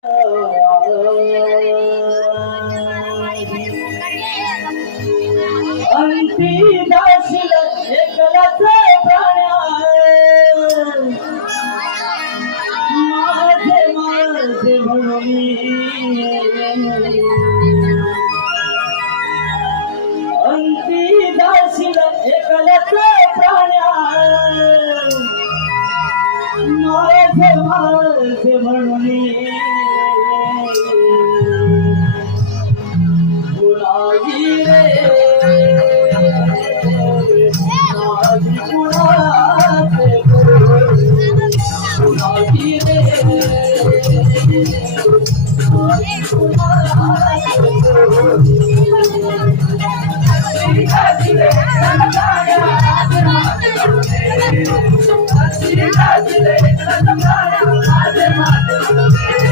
अंती दाशील एकलाच प्राण्या माझे माझे म्हणून अंती दाशील एकलाच प्राण्या माझे माझे म्हणून बुलावी रे माझी कुणाचे बुलावी रे माझी कुणाचे